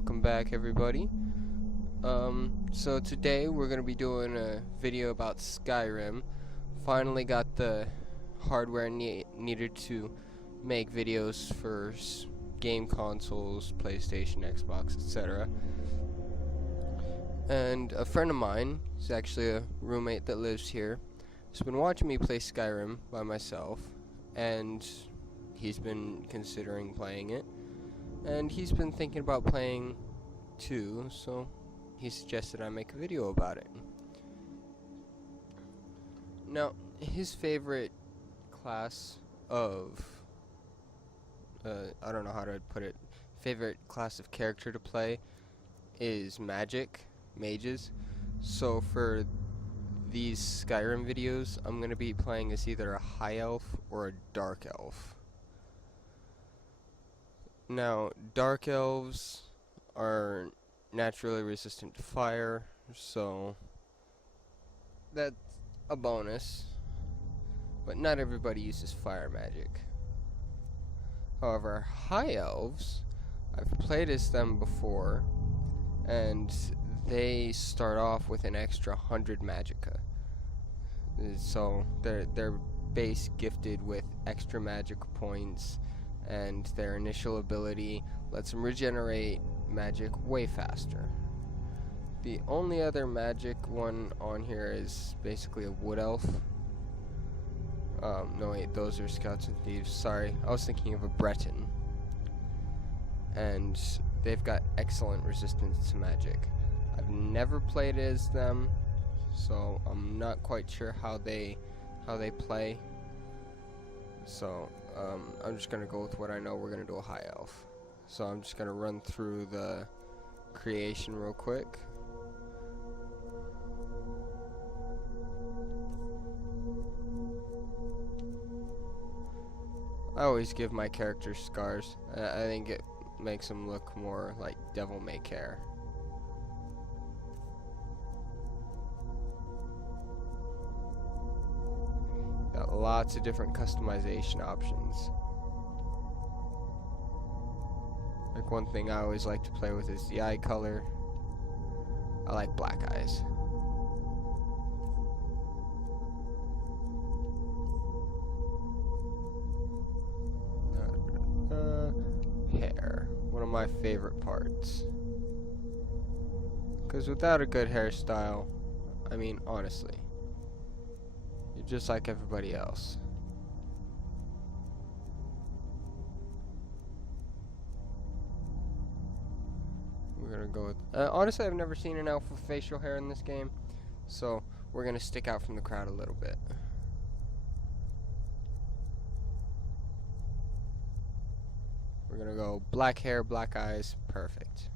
welcome back everybody. So today we're going to be doing a video about Skyrim. Finally got the hardware needed to make videos for game consoles, PlayStation, Xbox, etc. And a friend of mine, he's actually a roommate that lives here, has been watching me play Skyrim by myself, and he's been considering playing it. And he's been thinking about playing too, so he suggested I make a video about it. Now, his favorite class of, I don't know how to put it, favorite class of character to play is mages. So for these Skyrim videos, I'm going to be playing as either a high elf or a dark elf. Now, dark elves are naturally resistant to fire, so that's a bonus. But not everybody uses fire magic. However, high elves, I've played as them before, and they start off with an extra 100 magicka. So they're base gifted with extra magic points, and their initial ability lets them regenerate magic way faster. The only other magic one on here is basically a wood elf. No wait, those are scouts and thieves. Sorry, I was thinking of a Breton. And they've got excellent resistance to magic. I've never played as them, so I'm not quite sure how they play. So I'm just gonna go with what I know. We're gonna do a high elf. So I'm just gonna run through the creation real quick. I always give my characters scars. I think it makes them look more like devil may care. Got lots of different customization options. Like one thing I always like to play with is the eye color. I like black eyes. Hair. One of my favorite parts. Because without a good hairstyle, I mean honestly, you're just like everybody else. We're gonna go with honestly, I've never seen an elf with facial hair in this game, so we're gonna stick out from the crowd a little bit. We're gonna go black hair, black eyes, perfect.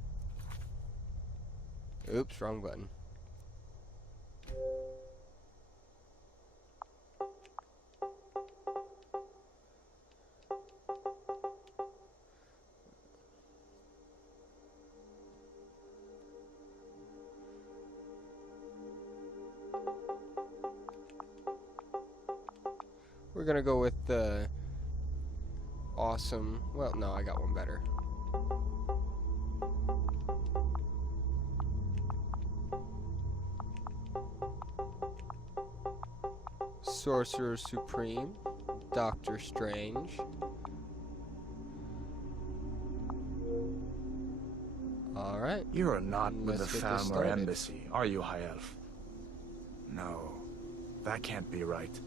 Oops, wrong button. We're gonna go with the awesome. Well, no, I got one better. Sorcerer Supreme, Doctor Strange. Alright. You are not with the Falmer embassy, are you, High Elf? No, that can't be right.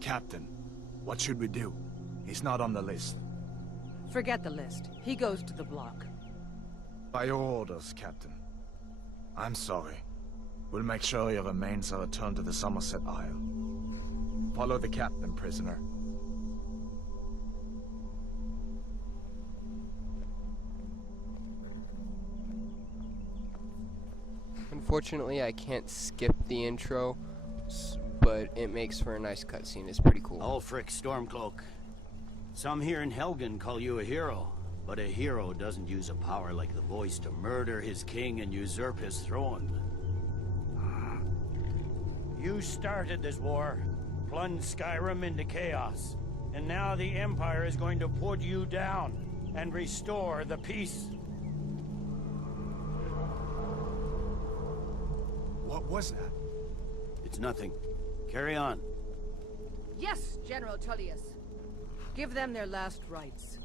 Captain, what should we do? He's not on the list. Forget the list. He goes to the block. By your orders, Captain. I'm sorry. We'll make sure your remains are returned to the Somerset Isle. Follow the captain, prisoner. Unfortunately, I can't skip the intro, but it makes for a nice cutscene. It's pretty cool. Ulfric Stormcloak. Some here in Helgen call you a hero, but a hero doesn't use a power like the voice to murder his king and usurp his throne. You started this war, plunged Skyrim into chaos, and now the Empire is going to put you down and restore the peace. What was that? It's nothing. Carry on. Yes, General Tullius. Give them their last rites.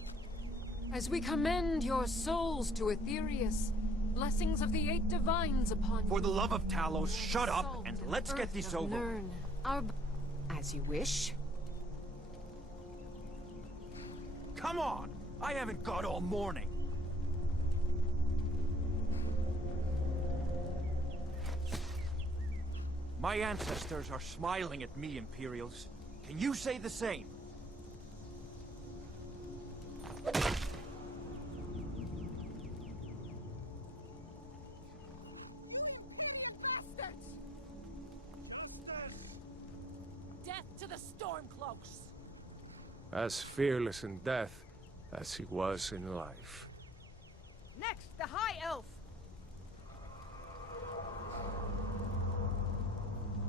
As we commend your souls to Aetherius, blessings of the 8 divines upon you. For the love of Talos, shut up Salt and let's get earth this of over. Nirn, our As you wish. Come on! I haven't got all morning. My ancestors are smiling at me, Imperials. Can you say the same? death to the Stormcloaks! As fearless in death as he was in life. Next, the High Elf!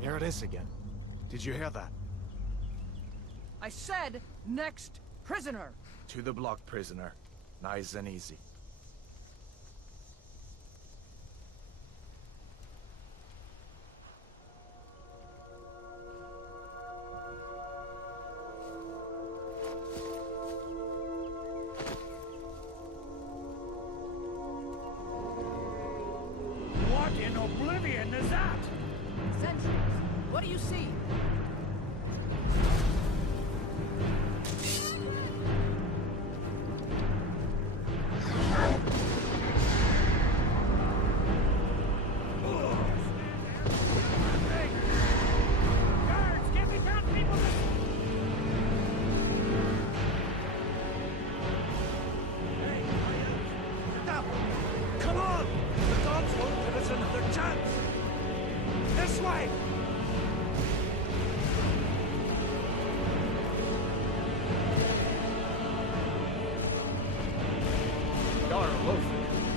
Here it is again. Did you hear that? I said, next prisoner! To the block, prisoner. Nice and easy. What in Oblivion is that? Sentries, what do you see? Guards, get me down, people! Come on! The gods won't give us another chance! This way!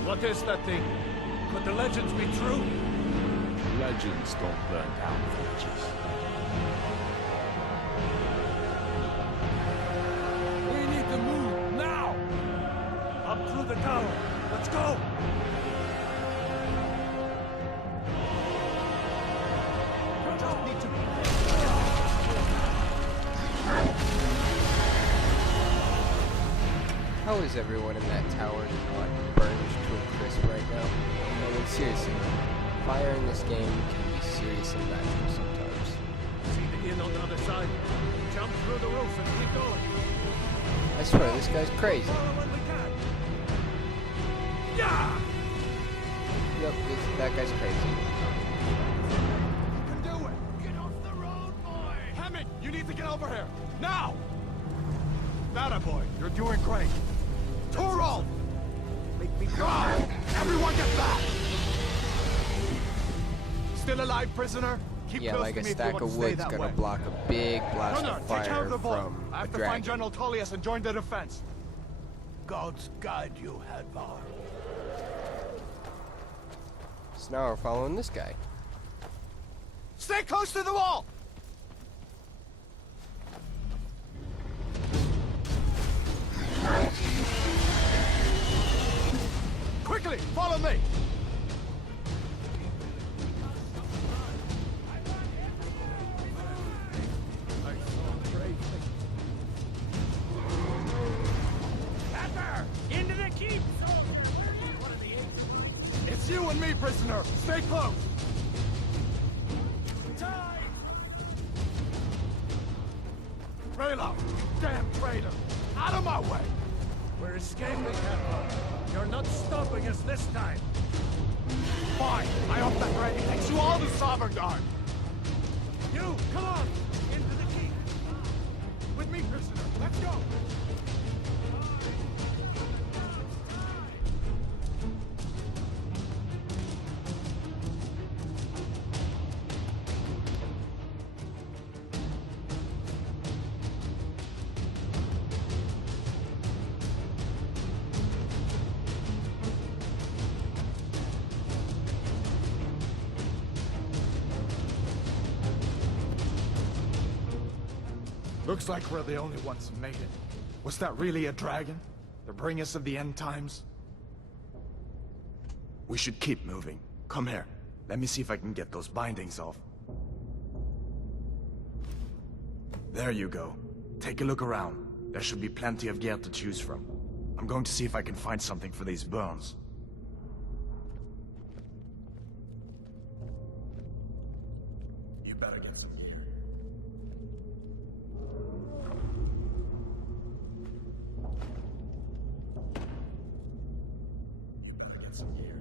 What is that thing? Could the legends be true? Legends don't burn down villages. We need to move now! Up through the tower. Let's go! We just need to... How is everyone in that tower not burned to a crisp right now? I mean, seriously, fire in this game can be seriously magical sometimes. See the inn on the other side. Jump through the roof and keep going. I swear, this guy's crazy. Follow what we can. Yeah! Yep, that guy's crazy. You can do it! Get off the road, boy! Hammond, you need to get over here! Now! That boy, you're doing great. Torol! Make me go! Everyone get back! Still alive, prisoner? Keep Yeah, close like to a me if you stack want of to stay wood's that gonna way. block a big blast Gunnar, of take care fire of the vault. from I a have to find dragon. General Tullius and join the defense. Gods guide you, Hadvar. So now we're following this guy. Stay close to the wall! Quickly, follow me! Hadvar! Into the keep! It's you and me, prisoner! Stay close! Time! Raylo, damn traitor! Out of my way! We're escaping, Hadvar. You're not stopping us this time. Fine, I hope that ready takes you all to Sovereign Guard! You, come on! Into the keep! With me, prisoner, let's go! Looks like we're the only ones who made it. Was that really a dragon? The bring us of the end times? We should keep moving. Come here. Let me see if I can get those bindings off. There you go. Take a look around. There should be plenty of gear to choose from. I'm going to see if I can find something for these burns. You better get some gear. You better get some gear.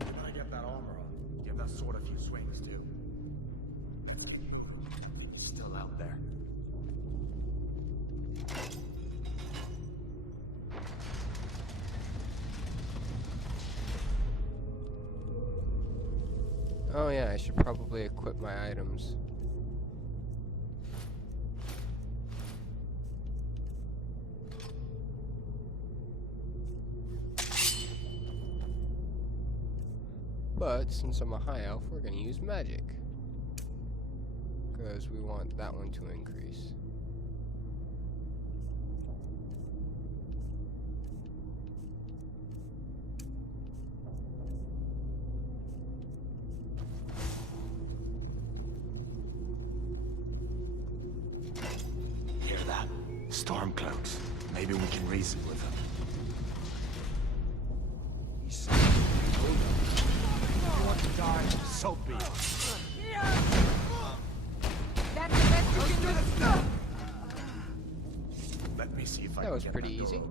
You better get that armor on. Give that sword a few swings, too. He's still out there. Oh yeah, I should probably equip my items. But since I'm a high elf, we're gonna use magic. Because we want that one to increase. Hear that? Stormcloaks. Maybe we can reason with them. You want to die? So be it. That's the best you can do. Let me see if I That can was get pretty door easy. open.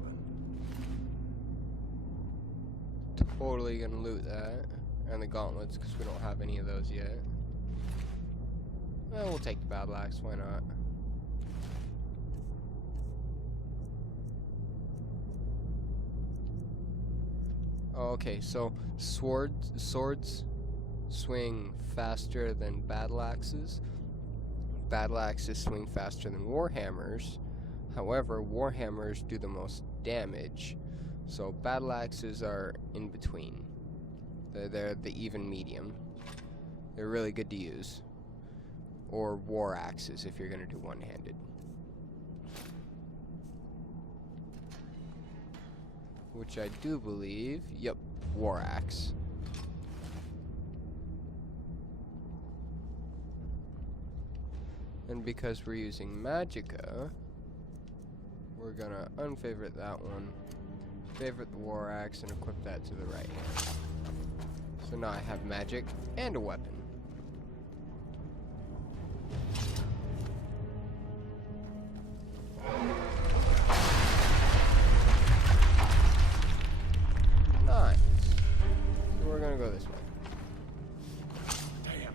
Totally gonna loot that. And the gauntlets, because we don't have any of those yet. Well, we'll take the battle axe, why not? Oh, okay, so swords swing faster than battle axes. Battle axes swing faster than warhammers. However, warhammers do the most damage. So battle axes are in between. They're the even medium. They're really good to use. Or war axes if you're gonna do one-handed. Which I do believe, yep, war axe. And because we're using magicka, we're gonna unfavorite that one, favorite the war axe, and equip that to the right hand. So now I have magic and a weapon. Nice. So we're gonna go this way. Damn.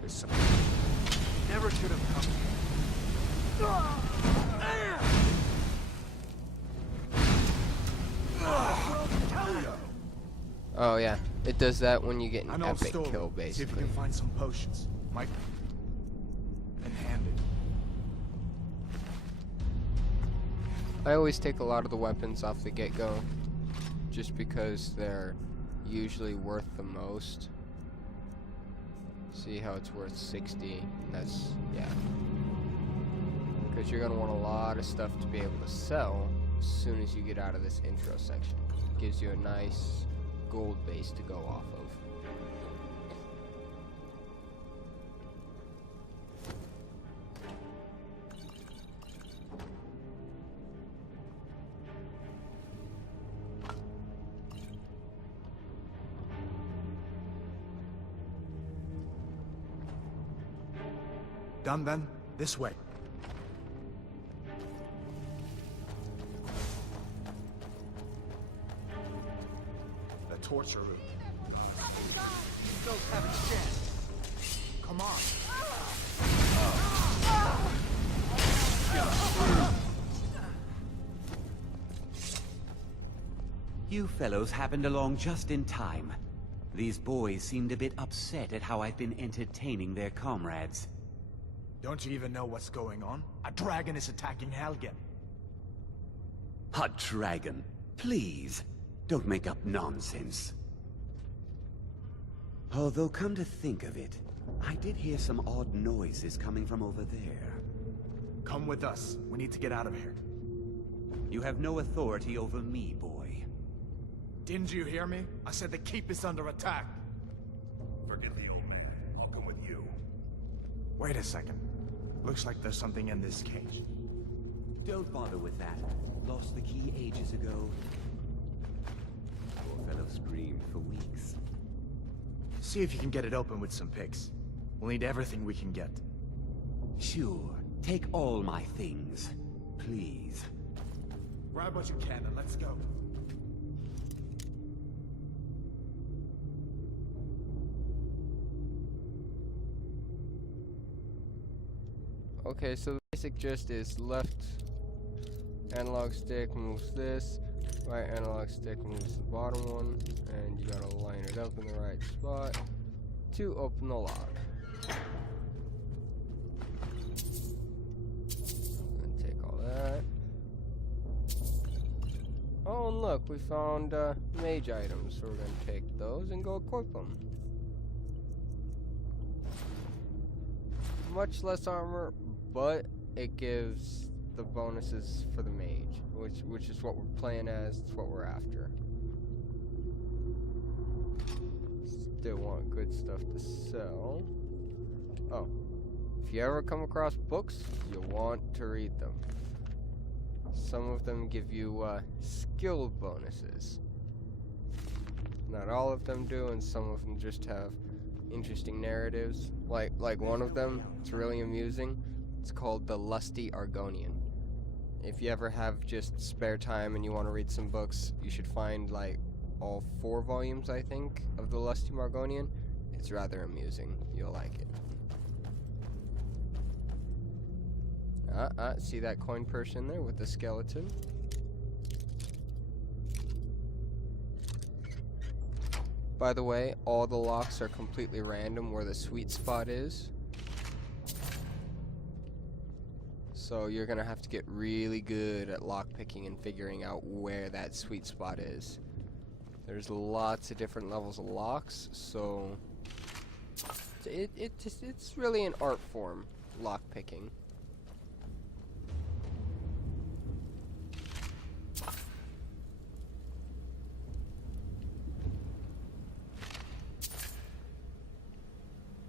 There's some... Never should have come. Oh yeah, it does that when you get I an know epic still. kill, See if we basically. can find some potions. Might... And hand it. I always take a lot of the weapons off the get-go, just because they're usually worth the most. See how it's worth 60, and that's, yeah. Because you're gonna want a lot of stuff to be able to sell as soon as you get out of this intro section. Gives you a nice gold base to go off of. Done then? This way. The torture room. Don't have a chance. Come on. You fellows happened along just in time. These boys seemed a bit upset at how I've been entertaining their comrades. Don't you even know what's going on? A dragon is attacking Helgen. A dragon. Please, don't make up nonsense. Although, come to think of it, I did hear some odd noises coming from over there. Come with us. We need to get out of here. You have no authority over me, boy. Didn't you hear me? I said the keep is under attack. Forget the old man. I'll come with you. Wait a second. Looks like there's something in this cage. Don't bother with that. Lost the key ages ago. Poor fellow screamed for weeks. See if you can get it open with some picks. We'll need everything we can get. Sure. Take all my things. Please. Grab what you can and let's go. Okay, so the basic gist is left analog stick moves this, right analog stick moves the bottom one, and you gotta line it up in the right spot to open the lock. And take all that. Oh, and look, we found mage items, so we're gonna take those and go equip them. Much less armor, but it gives the bonuses for the mage, which is what we're playing as. It's what we're after. Still want good stuff to sell. Oh, if you ever come across books, you want to read them. Some of them give you skill bonuses. Not all of them do, and some of them just have interesting narratives. Like one of them, it's really amusing. It's called The Lusty Argonian. If you ever have just spare time and you want to read some books, you should find like all 4 volumes, I think, of The Lusty Argonian. It's rather amusing. You'll like it. See that coin purse in there with the skeleton? By the way, all the locks are completely random where the sweet spot is. So you're gonna have to get really good at lockpicking and figuring out where that sweet spot is. There's lots of different levels of locks, so it's really an art form, lockpicking.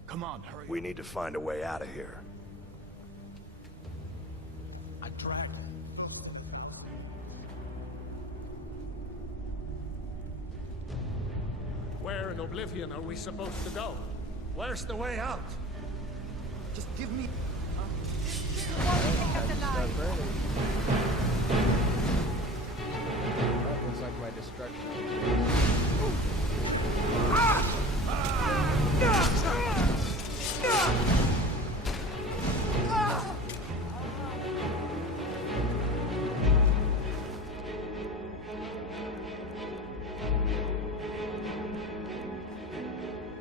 Come on, hurry. We need to find a way out of here. I dragged. Where in Oblivion are we supposed to go? Where's the way out? Just give me. That looks like my destruction.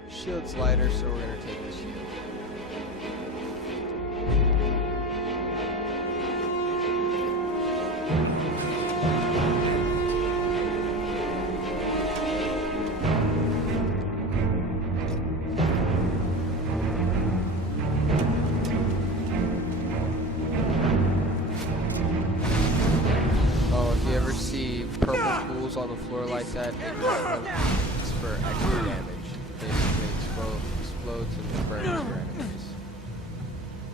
Shield's lighter, so we're gonna take the shield. Oh, if you ever see purple pools on the floor like that, it's for extra damage. Basically explodes and burns your enemies.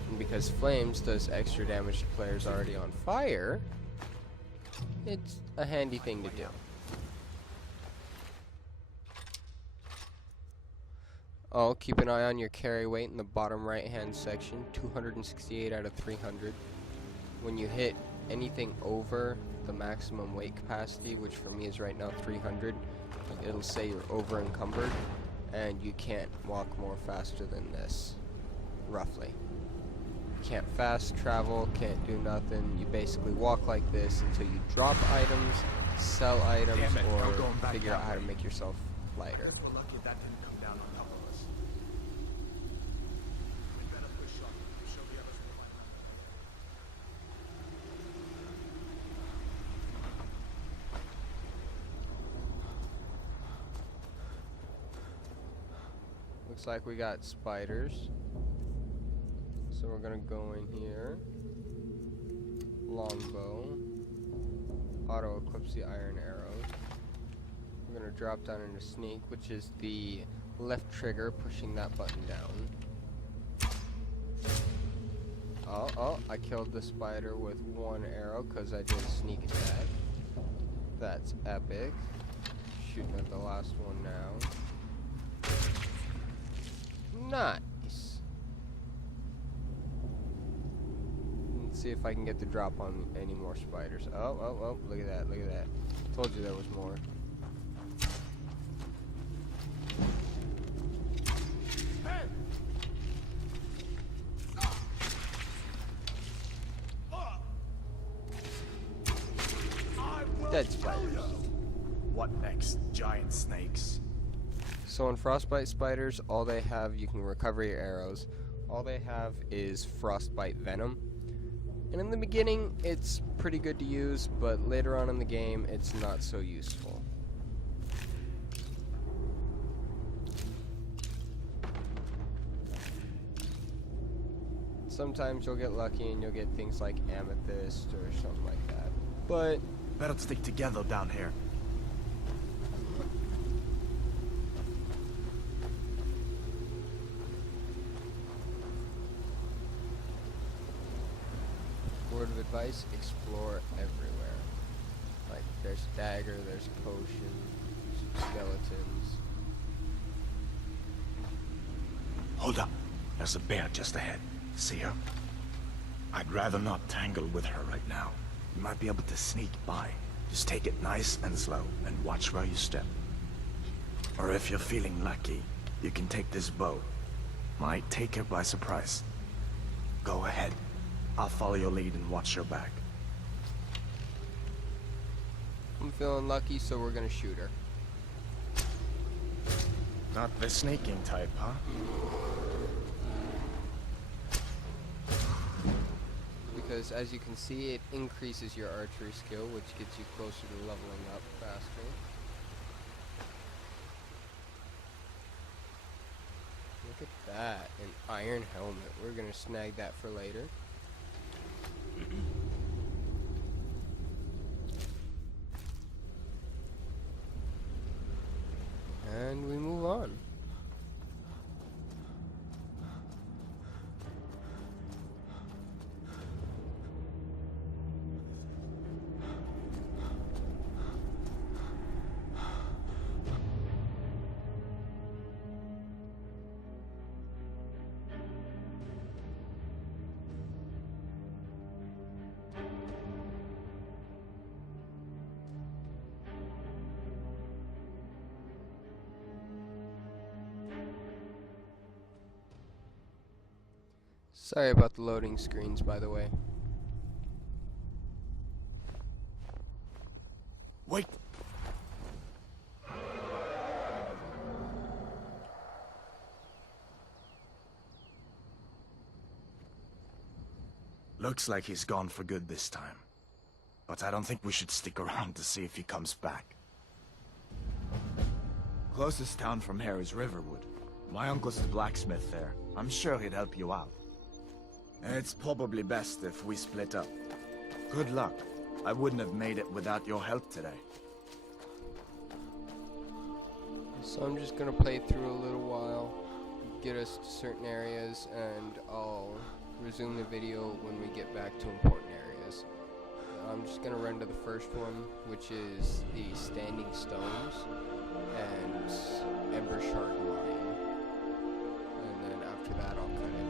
And because flames does extra damage to players already on fire, it's a handy thing to do. Oh, keep an eye on your carry weight in the bottom right hand section, 268 out of 300. When you hit anything over the maximum weight capacity, which for me is right now 300, it'll say you're over encumbered. And you can't walk more faster than this, roughly. You can't fast travel, can't do nothing. You basically walk like this until you drop items, sell items, or figure out how to make yourself lighter. We're lucky that didn't come down on top of us. We better push on. Show the others the light. Looks like we got spiders. So we're gonna go in here. Longbow. Auto equips the iron arrows. We're gonna drop down into sneak, which is the left trigger pushing that button down. Oh, I killed the spider with one arrow because I did a sneak attack. That's epic. Shooting at the last one now. Nice. Let's see if I can get the drop on any more spiders. Oh, look at that, look at that. Told you there was more. Dead spiders. What next? Giant snakes? So in frostbite spiders, all they have, you can recover your arrows. All they have is frostbite venom. And in the beginning, it's pretty good to use, but later on in the game, it's not so useful. Sometimes you'll get lucky and you'll get things like amethyst or something like that. But better stick together down here. word of advice, explore everywhere. Like, there's a dagger, there's a potion, skeletons. Hold up. There's a bear just ahead. See her? I'd rather not tangle with her right now. You might be able to sneak by. Just take it nice and slow, and watch where you step. Or if you're feeling lucky, you can take this bow. Might take her by surprise. Go ahead. I'll follow your lead and watch your back. I'm feeling lucky, so we're gonna shoot her. Not the sneaking type, huh? Because as you can see, it increases your archery skill, which gets you closer to leveling up faster. Look at that, an iron helmet. We're gonna snag that for later. And we move on. Sorry about the loading screens, by the way. Wait! Looks like he's gone for good this time. But I don't think we should stick around to see if he comes back. Closest town from here is Riverwood. My uncle's the blacksmith there. I'm sure he'd help you out. It's probably best if we split up. Good luck. I wouldn't have made it without your help today. So I'm just gonna play through a little while, get us to certain areas, and I'll resume the video when we get back to important areas. I'm just gonna run to the first one, which is the Standing Stones and Ember Shard Mine. And then after that I'll cut it.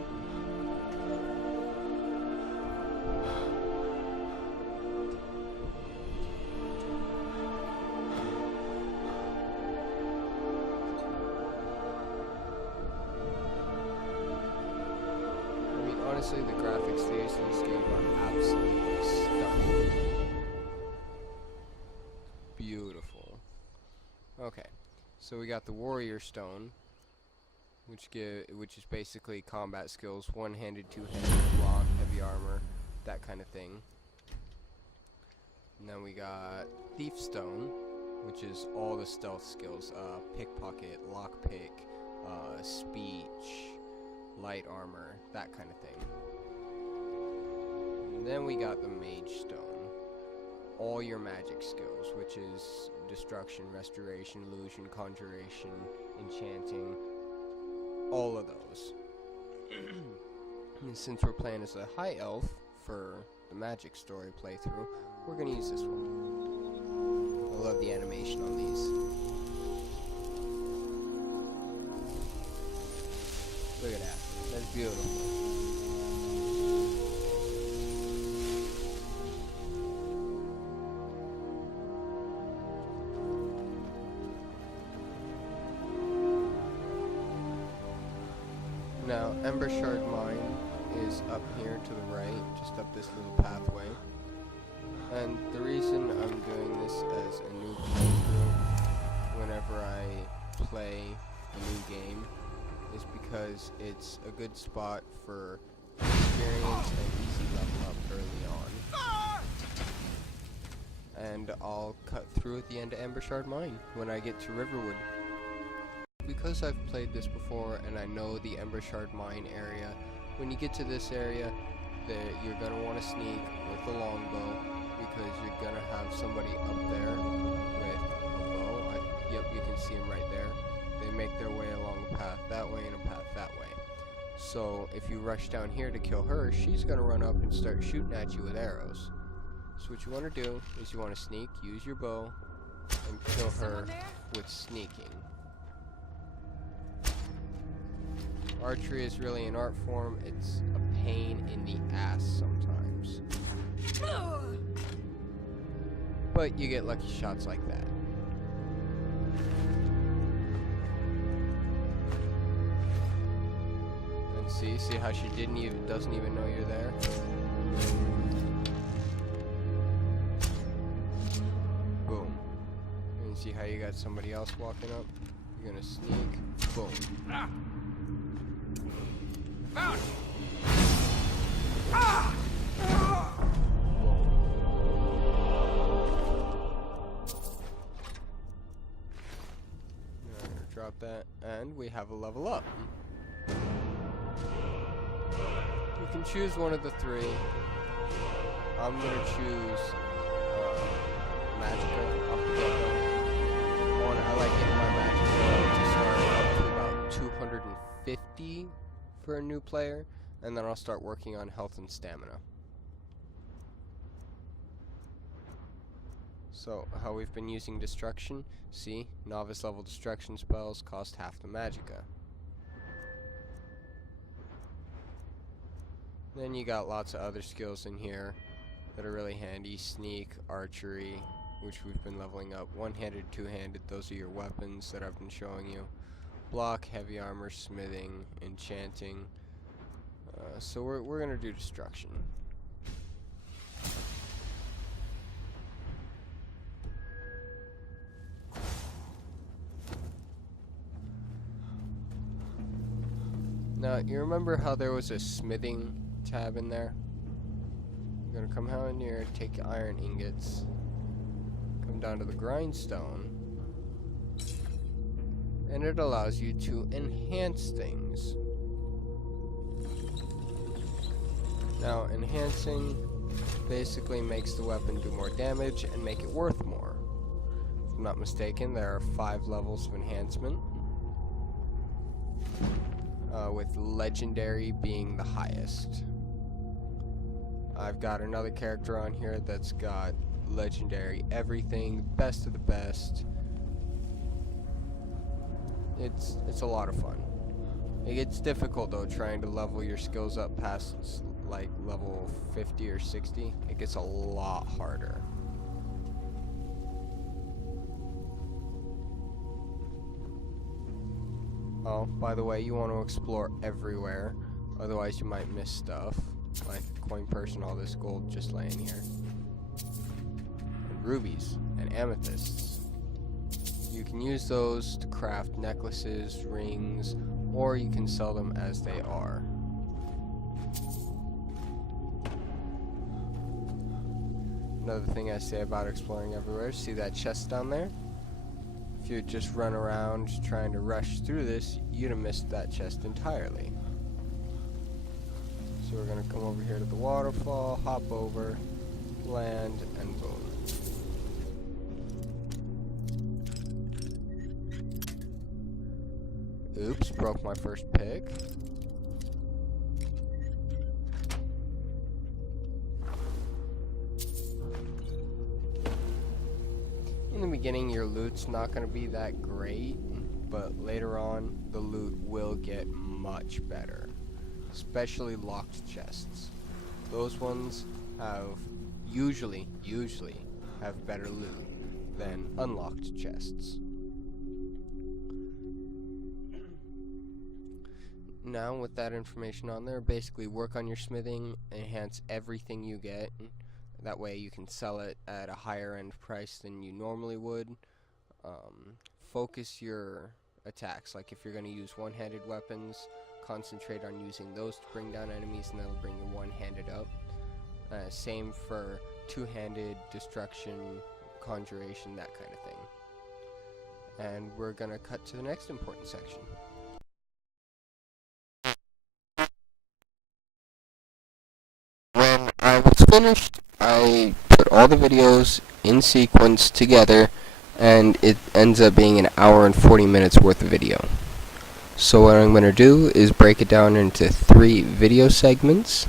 Honestly, the graphics they use in this game are absolutely stunning. Beautiful. Okay, so we got the Warrior Stone, which is basically combat skills: one-handed, two-handed, block, heavy armor, that kind of thing. And then we got Thief Stone, which is all the stealth skills: pickpocket, lockpick, speech, light armor, that kind of thing. And then we got the mage stone. All your magic skills, which is destruction, restoration, illusion, conjuration, enchanting, all of those. And since we're playing as a high elf for the magic story playthrough, we're gonna use this one. I love the animation on these. Look at that. That's beautiful. Now, Ember Shard Mine is up here to the right, just up this little pathway. And the reason I'm doing this as a new playthrough whenever I play a new game is because it's a good spot for experience and easy level up early on. And I'll cut through at the end of Ember Shard Mine when I get to Riverwood. Because I've played this before and I know the Ember Shard Mine area, when you get to this area, you're going to want to sneak with the longbow because you're going to have somebody up there with a bow. Yep, you can see them right there. They make their way along a path that way and a path that way. So if you rush down here to kill her, she's going to run up and start shooting at you with arrows. So what you want to do is you want to sneak, use your bow, and kill her with sneaking. Archery is really an art form. It's a pain in the ass sometimes. But you get lucky shots like that. And see how she doesn't even know you're there? Boom. And see how you got somebody else walking up? You're gonna sneak. Boom. Ah! Found it! Ah! Drop that, and we have a level up. You can choose one of the three. I'm gonna choose Magica off the get-go. I like getting my Magica to start up to about 250 for a new player, and then I'll start working on health and stamina. So, how we've been using destruction, see, novice level destruction spells cost half the Magica. Then you got lots of other skills in here that are really handy. Sneak, archery, which we've been leveling up. One-handed, two-handed, those are your weapons that I've been showing you. Block, heavy armor, smithing, enchanting. So we're gonna do destruction. Now, you remember how there was a smithing tab in there? You're gonna come down here, take iron ingots, come down to the grindstone, and it allows you to enhance things. Now, enhancing basically makes the weapon do more damage and make it worth more. If I'm not mistaken, there are 5 levels of enhancement, with legendary being the highest. I've got another character on here that's got legendary everything, best of the best. It's a lot of fun. It gets difficult though trying to level your skills up past like level 50 or 60. It gets a lot harder. Oh, by the way, you want to explore everywhere, otherwise you might miss stuff, like coin purse and all this gold just laying here. And rubies and amethysts. You can use those to craft necklaces, rings, or you can sell them as they are. Another thing I say about exploring everywhere, see that chest down there? If you just run around trying to rush through this, you'd have missed that chest entirely. So we're gonna come over here to the waterfall, hop over, land, and boom. Oops, broke my first pick. In the beginning, your loot's not going to be that great, but later on, the loot will get much better. Especially locked chests. Those ones have usually have better loot than unlocked chests. Now, with that information on there, basically work on your smithing, enhance everything you get. That way you can sell it at a higher end price than you normally would. Focus your attacks. Like if you're going to use one-handed weapons, concentrate on using those to bring down enemies, and that'll bring your one-handed up. Same for two-handed, destruction, conjuration, that kind of thing. And we're going to cut to the next important section. When I was finished, I put all the videos in sequence together, and it ends up being an hour and 40 minutes worth of video. So what I'm going to do is break it down into 3 video segments.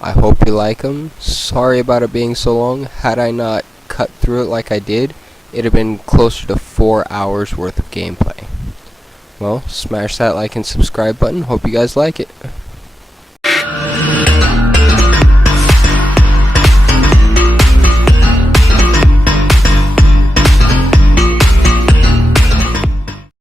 I hope you like them. Sorry about it being so long. Had I not cut through it like I did, it'd have been closer to 4 hours worth of gameplay. Well, smash that like and subscribe button. Hope you guys like it.